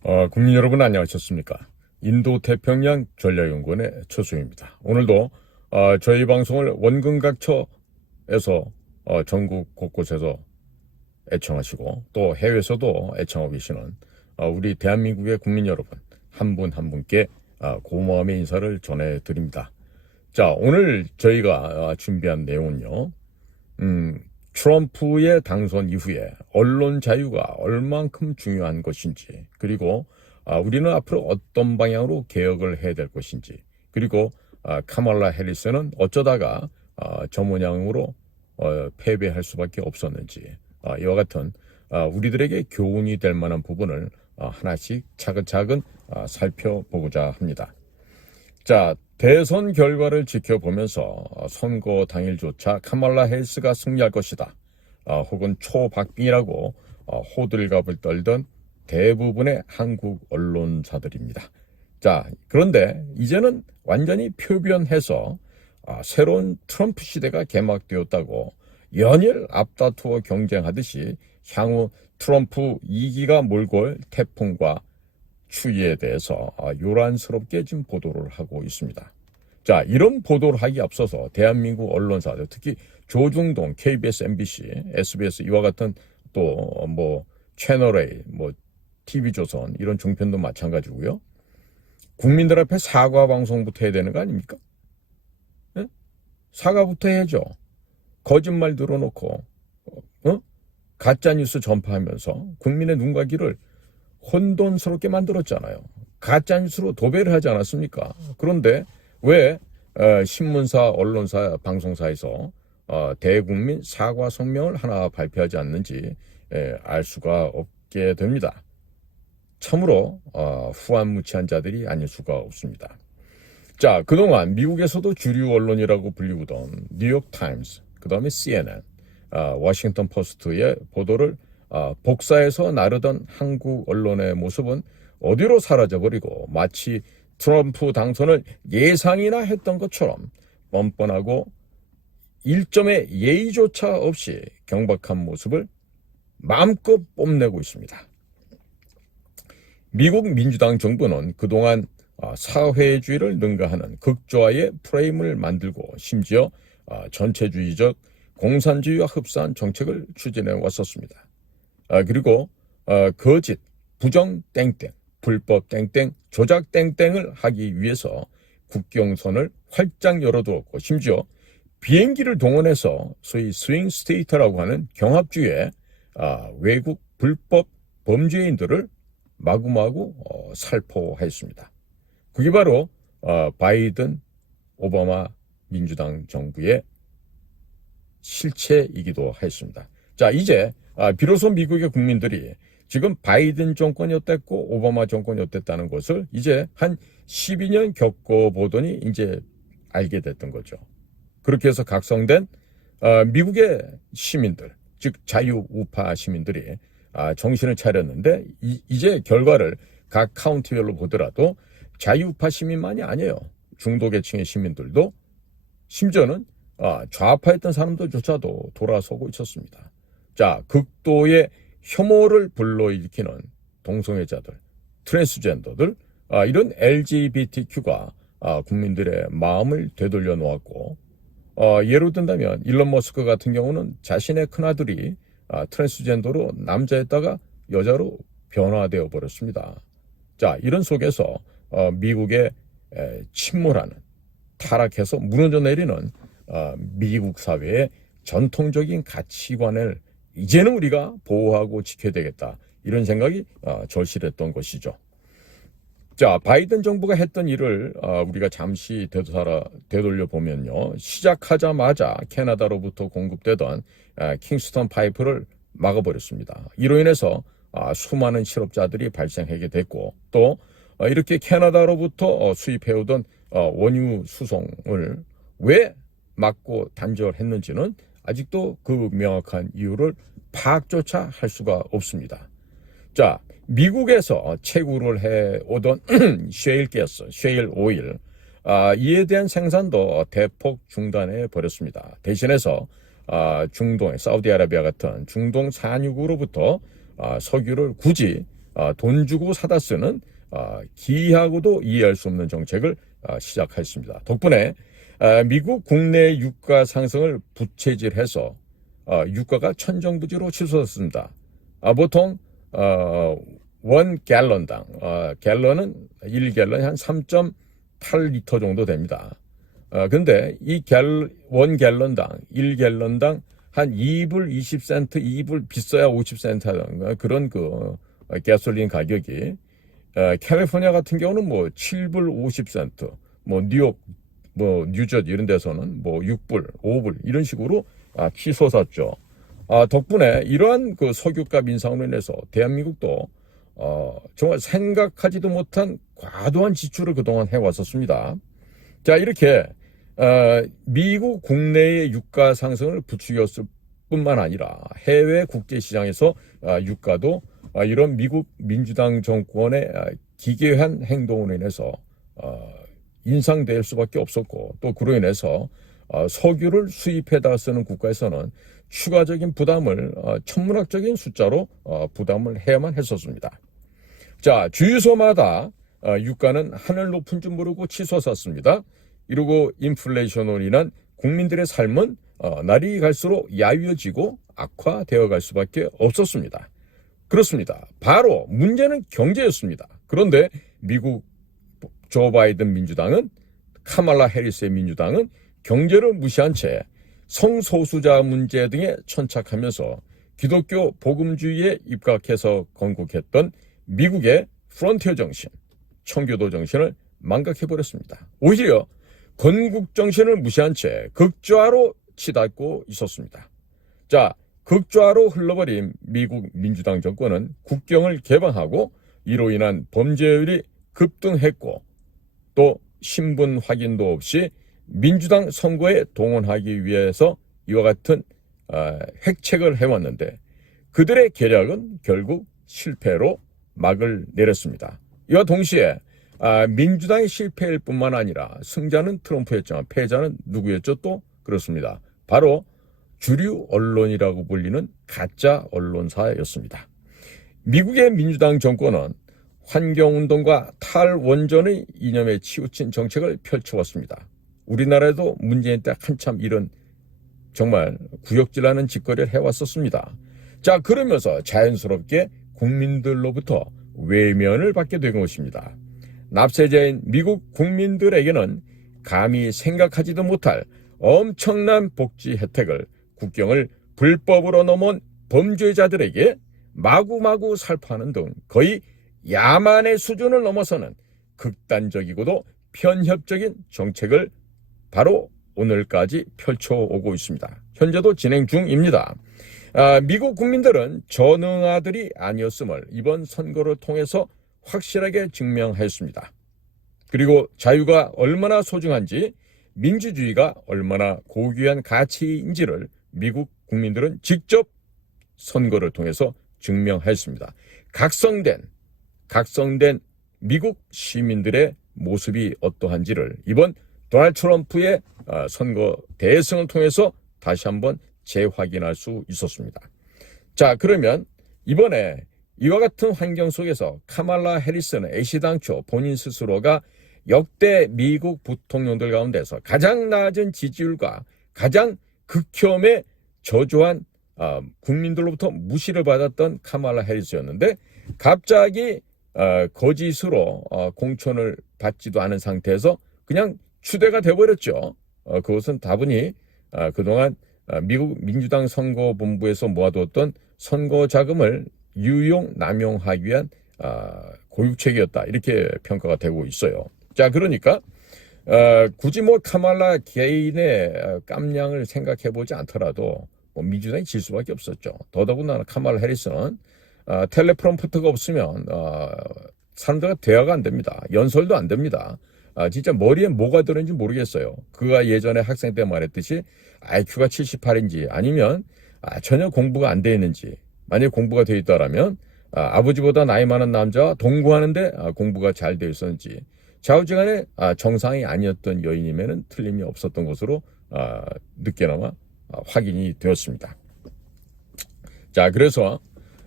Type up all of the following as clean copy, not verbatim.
국민 여러분 안녕하셨습니까? 인도태평양 전략연구원의 최수입니다. 오늘도 저희 방송을 원근각처에서 전국 곳곳에서 애청하시고 또 해외에서도 애청하고 계시는 우리 대한민국의 국민 여러분 한 분 한 분께 고마움의 인사를 전해드립니다. 자, 오늘 저희가 준비한 내용은요. 트럼프의 당선 이후에 언론 자유가 얼만큼 중요한 것인지, 그리고 우리는 앞으로 어떤 방향으로 개혁을 해야 될 것인지, 그리고 카말라 해리스는 어쩌다가 저 모양으로 패배할 수밖에 없었는지, 이와 같은 우리들에게 교훈이 될 만한 부분을 하나씩 차근차근 살펴보고자 합니다. 자, 대선 결과를 지켜보면서 선거 당일조차 카말라 해리스가 승리할 것이다, 혹은 초박빙이라고 호들갑을 떨던 대부분의 한국 언론사들입니다. 자, 그런데 이제는 완전히 표변해서 새로운 트럼프 시대가 개막되었다고 연일 앞다투어 경쟁하듯이 향후 트럼프 2기가 몰고 올 태풍과 추이에 대해서 요란스럽게 지금 보도를 하고 있습니다. 자, 이런 보도를 하기 앞서서 대한민국 언론사들, 특히 조중동, KBS, MBC, SBS 이와 같은 또 채널A, TV조선 이런 종편도 마찬가지고요. 국민들 앞에 사과 방송부터 해야 되는 거 아닙니까? 네? 사과부터 해야죠. 거짓말 들어놓고 가짜뉴스 전파하면서 국민의 눈과 귀를 혼돈스럽게 만들었잖아요. 가짜뉴스로 도배를 하지 않았습니까? 그런데 왜 신문사, 언론사, 방송사에서 대국민 사과 성명을 하나 발표하지 않는지 알 수가 없게 됩니다. 참으로 후한무치한 자들이 아닐 수가 없습니다. 자, 그동안 미국에서도 주류 언론이라고 불리우던 뉴욕타임스, 그 다음에 CNN, 워싱턴 포스트의 보도를 복사해서 나르던 한국 언론의 모습은 어디로 사라져버리고 마치 트럼프 당선을 예상이나 했던 것처럼 뻔뻔하고 일점의 예의조차 없이 경박한 모습을 마음껏 뽐내고 있습니다. 미국 민주당 정부는 그동안 사회주의를 능가하는 극좌의 프레임을 만들고 심지어 전체주의적 공산주의와 흡사한 정책을 추진해 왔었습니다. 그리고 거짓, 부정 땡땡, 불법 땡땡, 조작 땡땡을 하기 위해서 국경선을 활짝 열어두었고 심지어 비행기를 동원해서 소위 스윙 스테이트라고 하는 경합주의 외국 불법 범죄인들을 마구마구 살포했습니다. 그게 바로 바이든, 오바마 민주당 정부의 실체이기도 했습니다. 자, 이제 비로소 미국의 국민들이 지금 바이든 정권이 어땠고 오바마 정권이 어땠다는 것을 이제 한 12년 겪어보더니 이제 알게 됐던 거죠. 그렇게 해서 각성된 미국의 시민들, 즉 자유우파 시민들이 정신을 차렸는데 이제 결과를 각 카운티별로 보더라도 자유우파 시민만이 아니에요. 중도계층의 시민들도 심지어는 좌파였던 사람들조차도 돌아서고 있었습니다. 자, 극도의 혐오를 불러일으키는 동성애자들, 트랜스젠더들, 이런 LGBTQ가 국민들의 마음을 되돌려 놓았고, 예로 든다면 일론 머스크 같은 경우는 자신의 큰아들이 트랜스젠더로 남자였다가 여자로 변화되어 버렸습니다. 자, 이런 속에서 미국의 침몰하는, 타락해서 무너져 내리는 미국 사회의 전통적인 가치관을 이제는 우리가 보호하고 지켜야 되겠다, 이런 생각이 절실했던 것이죠. 자, 바이든 정부가 했던 일을 우리가 잠시 되돌려 보면요, 시작하자마자 캐나다로부터 공급되던 킹스턴 파이프를 막아버렸습니다. 이로 인해서 수많은 실업자들이 발생하게 됐고, 또 이렇게 캐나다로부터 수입해오던 원유 수송을 왜 막고 단절했는지는 아직도 그 명확한 이유를 파악조차 할 수가 없습니다. 자, 미국에서 채굴을 해오던 셰일 가스, 셰일 오일, 이에 대한 생산도 대폭 중단해 버렸습니다. 대신해서 중동의 사우디아라비아 같은 중동 산유국으로부터 석유를 굳이 돈 주고 사다 쓰는 기이하고도 이해할 수 없는 정책을 시작했습니다. 덕분에 미국 국내 유가 상승을 부채질해서 유가가 천정부지로 치솟았습니다. 보통 원 갤런당 갤런은 1갤런이 한 3.8리터 정도 됩니다. 근데 이 원 갤런당 1갤런당 한 2불 20센트 2불 비싸야 50센트 하는 그런 가솔린 가격이 캘리포니아 같은 경우는 뭐 7불 50센트 뭐 뉴욕 뉴저지 이런 데서는 뭐 6불 5불 이런 식으로 치솟았죠. 덕분에 이러한 석유값 인상으로 인해서 대한민국도 정말 생각하지도 못한 과도한 지출을 그동안 해왔었습니다. 자, 이렇게 미국 국내의 유가 상승을 부추겼을 뿐만 아니라 해외 국제시장에서 유가도 이런 미국 민주당 정권의 기괴한 행동으로 인해서 인상될 수밖에 없었고, 또 그로 인해서 석유를 수입해다 쓰는 국가에서는 추가적인 부담을 천문학적인 숫자로 부담을 해야만 했었습니다. 자, 주유소마다 유가는 하늘 높은 줄 모르고 치솟았습니다. 이러고 인플레이션으로 인한 국민들의 삶은 날이 갈수록 야위어지고 악화되어 갈 수밖에 없었습니다. 그렇습니다. 바로 문제는 경제였습니다. 그런데 미국 조 바이든 민주당은, 카말라 해리스의 민주당은 경제를 무시한 채 성소수자 문제 등에 천착하면서 기독교 복음주의에 입각해서 건국했던 미국의 프론티어 정신, 청교도 정신을 망각해버렸습니다. 오히려 건국 정신을 무시한 채 극좌로 치닫고 있었습니다. 자, 극좌로 흘러버린 미국 민주당 정권은 국경을 개방하고 이로 인한 범죄율이 급등했고, 또 신분 확인도 없이 민주당 선거에 동원하기 위해서 이와 같은 획책을 해왔는데, 그들의 계략은 결국 실패로 막을 내렸습니다. 이와 동시에 민주당의 실패일 뿐만 아니라 승자는 트럼프였지만 패자는 누구였죠? 또 그렇습니다. 바로 주류 언론이라고 불리는 가짜 언론사였습니다. 미국의 민주당 정권은 환경운동과 탈원전의 이념에 치우친 정책을 펼쳐왔습니다. 우리나라에도 문재인 때 한참 이런 정말 구역질하는 짓거리를 해왔었습니다. 자, 그러면서 자연스럽게 국민들로부터 외면을 받게 된 것입니다. 납세자인 미국 국민들에게는 감히 생각하지도 못할 엄청난 복지 혜택을 국경을 불법으로 넘은 범죄자들에게 마구마구 살포하는 등 거의 야만의 수준을 넘어서는 극단적이고도 편협적인 정책을 바로 오늘까지 펼쳐오고 있습니다. 현재도 진행 중입니다. 미국 국민들은 전응아들이 아니었음을 이번 선거를 통해서 확실하게 증명했습니다. 그리고 자유가 얼마나 소중한지, 민주주의가 얼마나 고귀한 가치인지를 미국 국민들은 직접 선거를 통해서 증명했습니다. 각성된 미국 시민들의 모습이 어떠한지를 이번 도널드 트럼프의 선거 대승을 통해서 다시 한번 재확인할 수 있었습니다. 자, 그러면 이번에 이와 같은 환경 속에서 카말라 해리스는 애시당초 본인 스스로가 역대 미국 부통령들 가운데서 가장 낮은 지지율과 가장 극혐의 저조한 국민들로부터 무시를 받았던 카말라 해리스였는데, 갑자기 거짓으로 공천을 받지도 않은 상태에서 그냥 추대가 돼버렸죠. 그것은 다분히 그동안 미국 민주당 선거본부에서 모아두었던 선거 자금을 유용 남용하기 위한 고육책이었다, 이렇게 평가가 되고 있어요. 자, 그러니까 굳이 카말라 개인의 깜냥을 생각해보지 않더라도 민주당이 질 수밖에 없었죠. 더더군다나 카말라 해리스는 텔레프롬프터가 없으면 사람들과 대화가 안 됩니다. 연설도 안 됩니다. 진짜 머리에 뭐가 들었는지 모르겠어요. 그가 예전에 학생 때 말했듯이 IQ가 78인지 아니면 전혀 공부가 안 돼 있는지, 만약에 공부가 되어 있다라면 아버지보다 나이 많은 남자와 동거하는데 공부가 잘 되어 있었는지, 좌우지간에 정상이 아니었던 여인이면 틀림이 없었던 것으로 늦게나마 확인이 되었습니다. 자, 그래서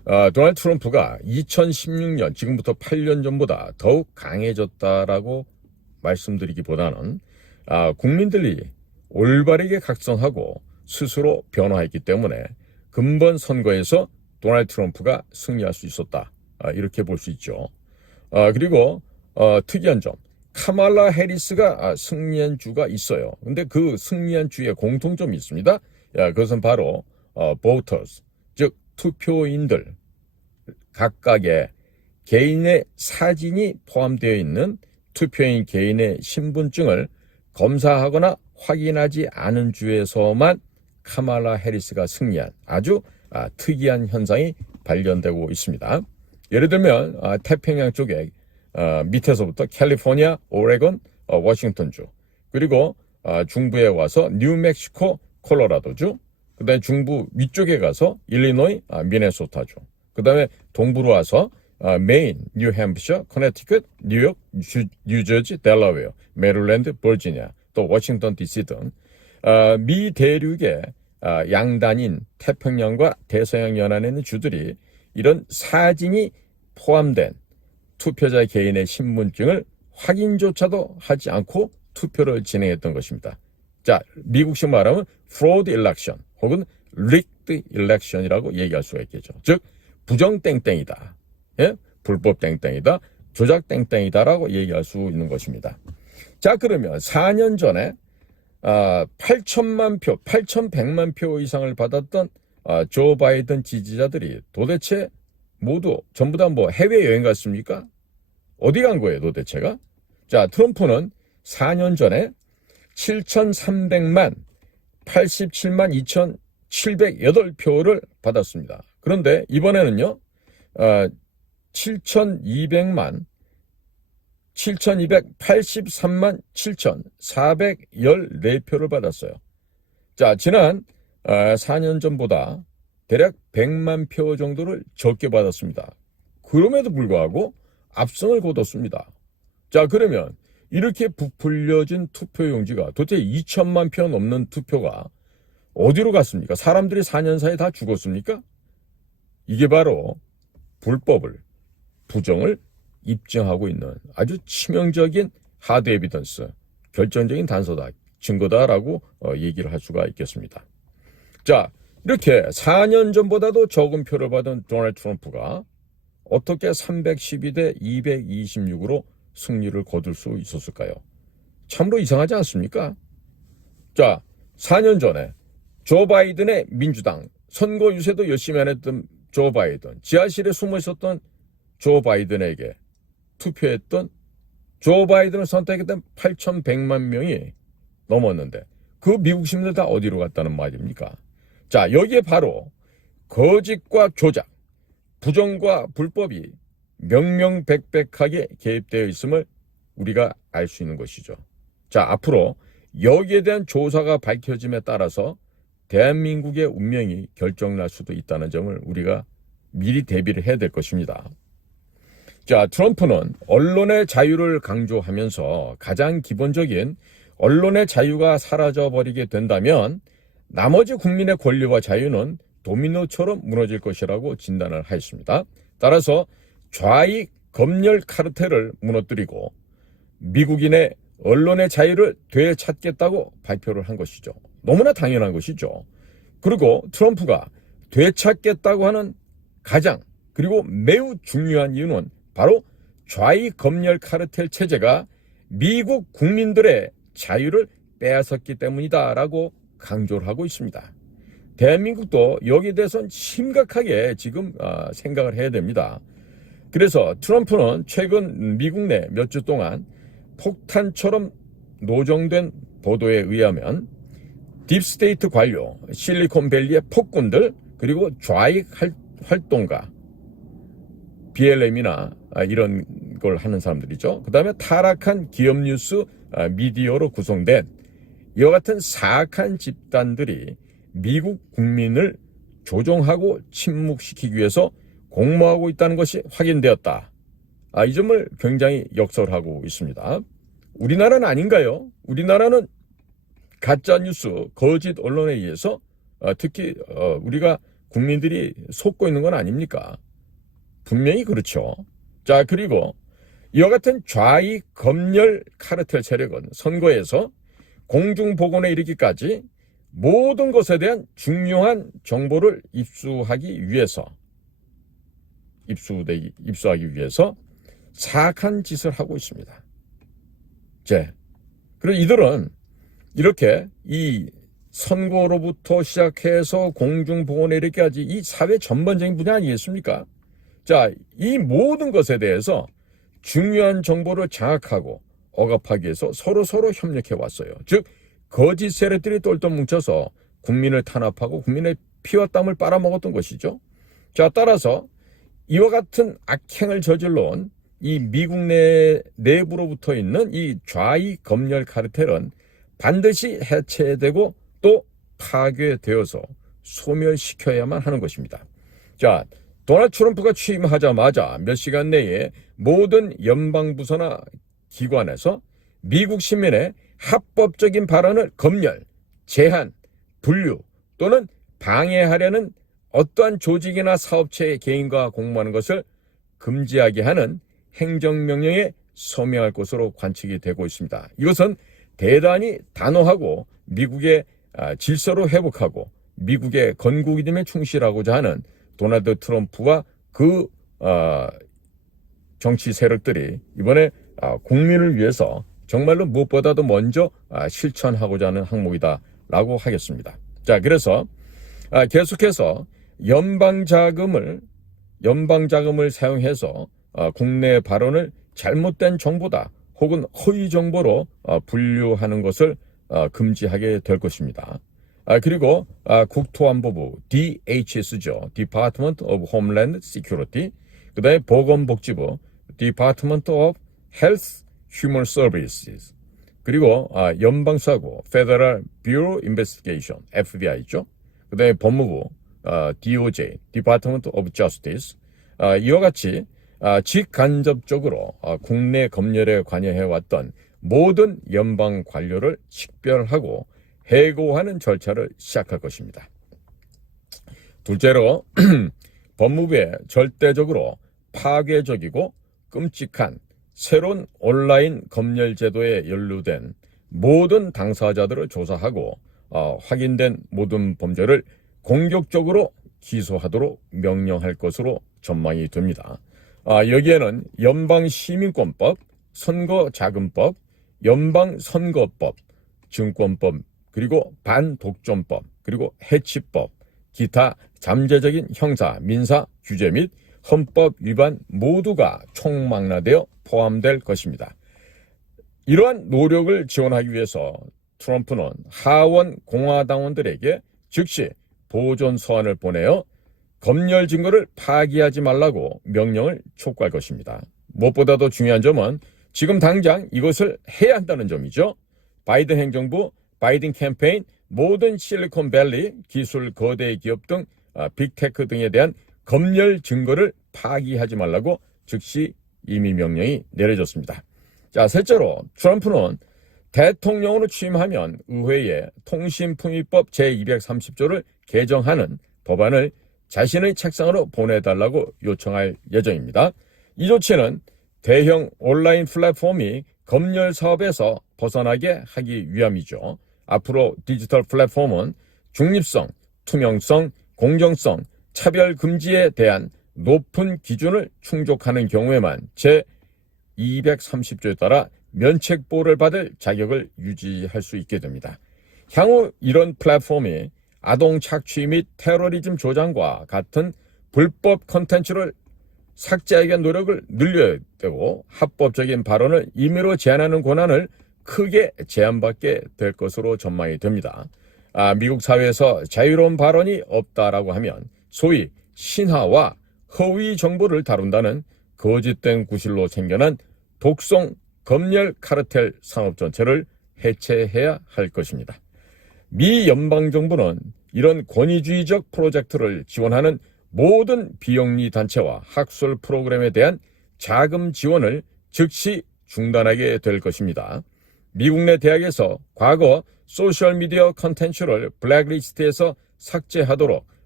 도널드 트럼프가 2016년, 지금부터 8년 전보다 더욱 강해졌다라고 말씀드리기보다는 국민들이 올바르게 각성하고 스스로 변화했기 때문에 근본 선거에서 도널드 트럼프가 승리할 수 있었다. 이렇게 볼 수 있죠. 그리고 특이한 점, 카말라 해리스가 승리한 주가 있어요. 근데 그 승리한 주에 공통점이 있습니다. 그것은 바로 voters, 즉 투표인들 각각의 개인의 사진이 포함되어 있는 투표인 개인의 신분증을 검사하거나 확인하지 않은 주에서만 카말라 해리스가 승리한 아주 특이한 현상이 발견되고 있습니다. 예를 들면 태평양 쪽에 밑에서부터 캘리포니아, 오레곤, 워싱턴주, 그리고 중부에 와서 뉴멕시코, 콜로라도주, 그 다음에 중부 위쪽에 가서 일리노이, 미네소타주, 그 다음에 동부로 와서 메인, 뉴햄프셔, 커네티컷, 뉴욕, 뉴저지, 델라웨어, 메릴랜드, 버지니아, 또 워싱턴 DC 등 미 대륙의 양단인 태평양과 대서양 연안에 있는 주들이 이런 사진이 포함된 투표자 개인의 신분증을 확인조차도 하지 않고 투표를 진행했던 것입니다. 자, 미국식 말하면 fraud election 혹은 rigged election이라고 얘기할 수가 있겠죠. 즉 부정 땡땡이다, 불법 땡땡이다, 조작 땡땡이다라고 얘기할 수 있는 것입니다. 자, 그러면 4년 전에 8천만 표, 8,100만 표 이상을 받았던 조 바이든 지지자들이 도대체 모두 전부 다 해외여행 갔습니까? 어디 간 거예요, 도대체가? 자, 트럼프는 4년 전에 7,300만 87만 2,708표를 받았습니다. 그런데 이번에는요, 7,283만 7,414표를 받았어요. 자, 지난 4년 전보다 대략 100만 표 정도를 적게 받았습니다. 그럼에도 불구하고 압승을 거뒀습니다. 자, 그러면 이렇게 부풀려진 투표용지가 도대체 2천만 표 넘는 투표가 어디로 갔습니까? 사람들이 4년 사이에 다 죽었습니까? 이게 바로 불법을, 부정을 입증하고 있는 아주 치명적인 하드 에비던스, 결정적인 단서다, 증거다라고 얘기를 할 수가 있겠습니다. 자, 이렇게 4년 전보다도 적은 표를 받은 도널드 트럼프가 어떻게 312대 226으로 승리를 거둘 수 있었을까요? 참으로 이상하지 않습니까? 자, 4년 전에 조 바이든의 민주당 선거 유세도 열심히 안 했던 조 바이든, 지하실에 숨어 있었던 조 바이든에게 투표했던 조 바이든을 선택했던 8,100만 명이 넘었는데 그 미국 시민들 다 어디로 갔다는 말입니까? 자, 여기에 바로 거짓과 조작, 부정과 불법이 명명백백하게 개입되어 있음을 우리가 알 수 있는 것이죠. 자, 앞으로 여기에 대한 조사가 밝혀짐에 따라서 대한민국의 운명이 결정날 수도 있다는 점을 우리가 미리 대비를 해야 될 것입니다. 자, 트럼프는 언론의 자유를 강조하면서 가장 기본적인 언론의 자유가 사라져버리게 된다면 나머지 국민의 권리와 자유는 도미노처럼 무너질 것이라고 진단을 하였습니다. 따라서 좌익 검열 카르텔을 무너뜨리고 미국인의 언론의 자유를 되찾겠다고 발표를 한 것이죠. 너무나 당연한 것이죠. 그리고 트럼프가 되찾겠다고 하는 가장 그리고 매우 중요한 이유는 바로 좌익 검열 카르텔 체제가 미국 국민들의 자유를 빼앗았기 때문이다라고 강조를 하고 있습니다. 대한민국도 여기에 대해서는 심각하게 지금 생각을 해야 됩니다. 그래서 트럼프는 최근 미국 내 몇 주 동안 폭탄처럼 노정된 보도에 의하면 딥스테이트 관료, 실리콘밸리의 폭군들, 그리고 좌익 활동가, BLM이나 이런 걸 하는 사람들이죠. 그 다음에 타락한 기업 뉴스 미디어로 구성된 이와 같은 사악한 집단들이 미국 국민을 조종하고 침묵시키기 위해서 공모하고 있다는 것이 확인되었다. 이 점을 굉장히 역설하고 있습니다. 우리나라는 아닌가요? 우리나라는 가짜뉴스, 거짓 언론에 의해서 특히 우리가 국민들이 속고 있는 건 아닙니까? 분명히 그렇죠. 자, 그리고 이와 같은 좌익 검열 카르텔 세력은 선거에서 공중보건에 이르기까지 모든 것에 대한 중요한 정보를 입수하기 위해서 사악한 짓을 하고 있습니다. 그리고 이들은 이렇게 이 선거로부터 시작해서 공중보건에 이르기까지 이 사회 전반적인 분야 아니겠습니까? 자, 이 모든 것에 대해서 중요한 정보를 장악하고 억압하기 위해서 서로 협력해 왔어요. 즉 거짓 세력들이 똘똘 뭉쳐서 국민을 탄압하고 국민의 피와 땀을 빨아먹었던 것이죠. 자, 따라서 이와 같은 악행을 저질러온 이 미국 내부로부터 있는 이 좌익 검열 카르텔은 반드시 해체되고 또 파괴되어서 소멸시켜야만 하는 것입니다. 자, 도널드 트럼프가 취임하자마자 몇 시간 내에 모든 연방부서나 기관에서 미국 시민의 합법적인 발언을 검열, 제한, 분류 또는 방해하려는 어떠한 조직이나 사업체의 개인과 공모하는 것을 금지하게 하는 행정명령에 서명할 것으로 관측이 되고 있습니다. 이것은 대단히 단호하고 미국의 질서를 회복하고 미국의 건국이됨에 충실하고자 하는 도널드 트럼프와 그 정치 세력들이 이번에 국민을 위해서 정말로 무엇보다도 먼저 실천하고자 하는 항목이다라고 하겠습니다. 자, 그래서 계속해서 연방 자금을 사용해서 국내 발언을 잘못된 정보다 혹은 허위 정보로 분류하는 것을 금지하게 될 것입니다. 그리고 국토안보부 DHS죠. Department of Homeland Security. 그다음에 보건복지부 Department of Health Human Services. 그리고 연방수사국 Federal Bureau Investigation FBI죠. 그다음에 법무부 DOJ Department of Justice. 이와 같이 직간접적으로 국내 검열에 관여해왔던 모든 연방 관료를 식별하고 해고하는 절차를 시작할 것입니다. 둘째로 법무부에 절대적으로 파괴적이고 끔찍한 새로운 온라인 검열 제도에 연루된 모든 당사자들을 조사하고 확인된 모든 범죄를 공격적으로 기소하도록 명령할 것으로 전망이 됩니다. 여기에는 연방시민권법, 선거자금법, 연방선거법, 증권법, 그리고 반독점법, 그리고 해치법, 기타 잠재적인 형사, 민사 규제 및 헌법 위반 모두가 총망라되어 포함될 것입니다. 이러한 노력을 지원하기 위해서 트럼프는 하원 공화당원들에게 즉시 보존 서한을 보내어 검열 증거를 파기하지 말라고 명령을 촉구할 것입니다. 무엇보다도 중요한 점은 지금 당장 이것을 해야 한다는 점이죠. 바이든 행정부, 바이든 캠페인, 모든 실리콘밸리 기술 거대 기업 등 빅테크 등에 대한 검열 증거를 파기하지 말라고 즉시 임의 명령이 내려졌습니다. 자, 셋째로 트럼프는 대통령으로 취임하면 의회에 통신풍의법 제230조를 개정하는 법안을 자신의 책상으로 보내달라고 요청할 예정입니다. 이 조치는 대형 온라인 플랫폼이 검열 사업에서 벗어나게 하기 위함이죠. 앞으로 디지털 플랫폼은 중립성, 투명성, 공정성, 차별 금지에 대한 높은 기준을 충족하는 경우에만 제230조에 따라 면책보호를 받을 자격을 유지할 수 있게 됩니다. 향후 이런 플랫폼이 아동 착취 및 테러리즘 조장과 같은 불법 콘텐츠를 삭제하기 위한 노력을 늘려야 되고 합법적인 발언을 임의로 제한하는 권한을 크게 제한받게 될 것으로 전망이 됩니다. 미국 사회에서 자유로운 발언이 없다라고 하면 소위 신화와 허위 정보를 다룬다는 거짓된 구실로 생겨난 독성 검열 카르텔 산업 전체를 해체해야 할 것입니다. 미 연방정부는 이런 권위주의적 프로젝트를 지원하는 모든 비영리 단체와 학술 프로그램에 대한 자금 지원을 즉시 중단하게 될 것입니다. 미국 내 대학에서 과거 소셜미디어 컨텐츠를 블랙리스트에서 삭제하도록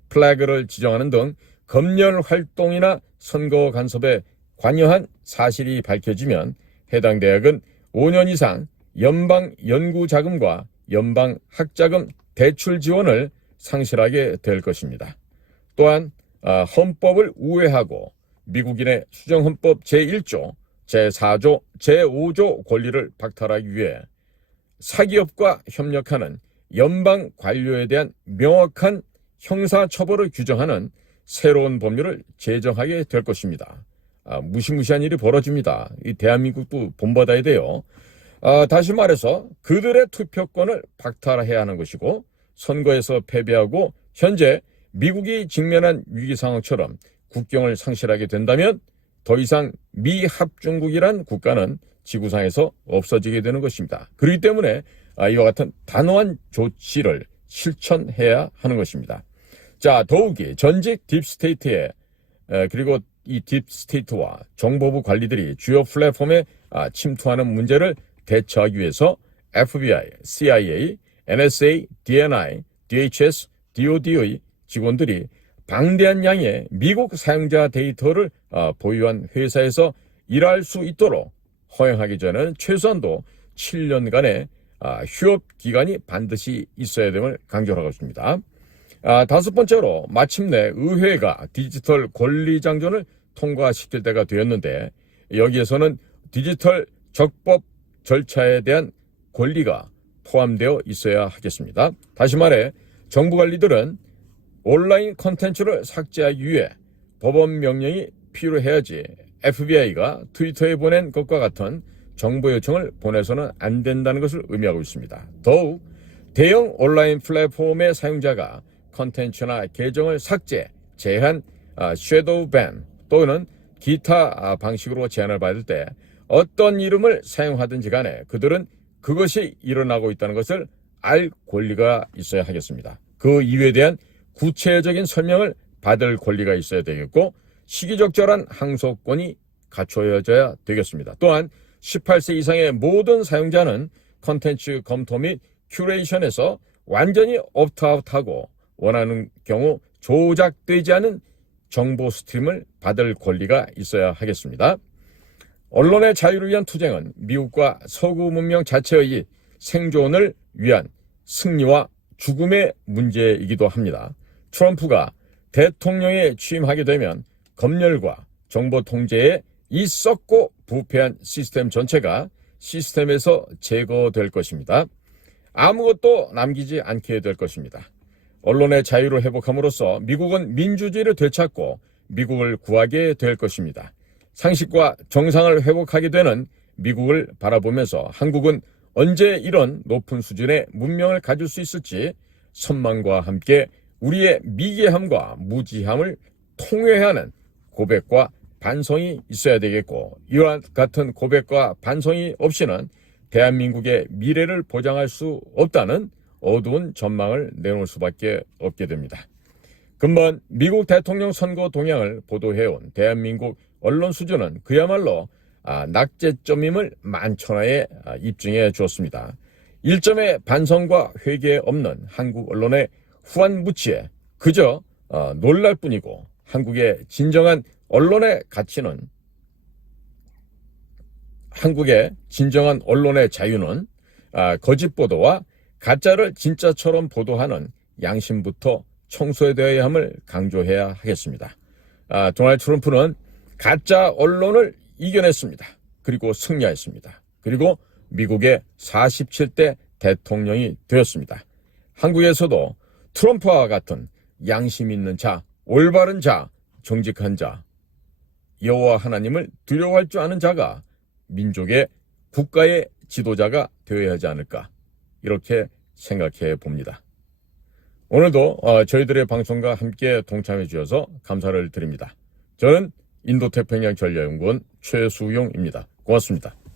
플래그를 지정하는 등 검열 활동이나 선거 간섭에 관여한 사실이 밝혀지면 해당 대학은 5년 이상 연방 연구자금과 연방 학자금 대출 지원을 상실하게 될 것입니다. 또한 헌법을 우회하고 미국인의 수정헌법 제1조, 제4조, 제5조 권리를 박탈하기 위해 사기업과 협력하는 연방 관료에 대한 명확한 형사처벌을 규정하는 새로운 법률을 제정하게 될 것입니다. 무시무시한 일이 벌어집니다. 이 대한민국도 본받아야 돼요. 다시 말해서 그들의 투표권을 박탈해야 하는 것이고, 선거에서 패배하고 현재 미국이 직면한 위기 상황처럼 국경을 상실하게 된다면 더 이상 미합중국이란 국가는 지구상에서 없어지게 되는 것입니다. 그렇기 때문에 이와 같은 단호한 조치를 실천해야 하는 것입니다. 자, 더욱이 전직 딥스테이트에 그리고 이 딥스테이트와 정보부 관리들이 주요 플랫폼에 침투하는 문제를 대처하기 위해서 FBI, CIA, NSA, DNI, DHS, DOD의 직원들이 방대한 양의 미국 사용자 데이터를 보유한 회사에서 일할 수 있도록 허용하기 전에는 최소한도 7년간의 휴업 기간이 반드시 있어야 됨을 강조하고 있습니다. 다섯 번째로 마침내 의회가 디지털 권리장전을 통과시킬 때가 되었는데, 여기에서는 디지털 적법 절차에 대한 권리가 포함되어 있어야 하겠습니다. 다시 말해 정부 관리들은 온라인 콘텐츠를 삭제하기 위해 법원 명령이 필요해야지 FBI가 트위터에 보낸 것과 같은 정보 요청을 보내서는 안 된다는 것을 의미하고 있습니다. 더욱 대형 온라인 플랫폼의 사용자가 콘텐츠나 계정을 삭제, 제한, 섀도우 밴 또는 기타 방식으로 제한을 받을 때 어떤 이름을 사용하든지 간에 그들은 그것이 일어나고 있다는 것을 알 권리가 있어야 하겠습니다. 그 이유에 대한 구체적인 설명을 받을 권리가 있어야 되겠고, 시기적절한 항소권이 갖춰져야 되겠습니다. 또한 18세 이상의 모든 사용자는 콘텐츠 검토 및 큐레이션에서 완전히 옵트아웃하고 원하는 경우 조작되지 않은 정보 스트림을 받을 권리가 있어야 하겠습니다. 언론의 자유를 위한 투쟁은 미국과 서구 문명 자체의 생존을 위한 승리와 죽음의 문제이기도 합니다. 트럼프가 대통령에 취임하게 되면 검열과 정보 통제에 이 썩고 부패한 시스템 전체가 시스템에서 제거될 것입니다. 아무것도 남기지 않게 될 것입니다. 언론의 자유를 회복함으로써 미국은 민주주의를 되찾고 미국을 구하게 될 것입니다. 상식과 정상을 회복하게 되는 미국을 바라보면서 한국은 언제 이런 높은 수준의 문명을 가질 수 있을지 선망과 함께 우리의 미개함과 무지함을 통회하는 고백과 반성이 있어야 되겠고, 이와 같은 고백과 반성이 없이는 대한민국의 미래를 보장할 수 없다는 어두운 전망을 내놓을 수밖에 없게 됩니다. 근본 미국 대통령 선거 동향을 보도해온 대한민국 언론 수준은 그야말로 낙제점임을 만천하에 입증해 주었습니다. 일점의 반성과 회개 없는 한국 언론의 후한무치에 그저 놀랄 뿐이고, 한국의 진정한 언론의 가치는, 한국의 진정한 언론의 자유는 거짓 보도와 가짜를 진짜처럼 보도하는 양심부터 청소되어야 함을 강조해야 하겠습니다. 도널드 트럼프는 가짜 언론을 이겨냈습니다. 그리고 승리했습니다. 그리고 미국의 47대 대통령이 되었습니다. 한국에서도 트럼프와 같은 양심 있는 자, 올바른 자, 정직한 자, 여호와 하나님을 두려워할 줄 아는 자가 민족의 국가의 지도자가 되어야 하지 않을까, 이렇게 생각해 봅니다. 오늘도 저희들의 방송과 함께 동참해 주셔서 감사를 드립니다. 저는 인도태평양 전략연구원 최수용입니다. 고맙습니다.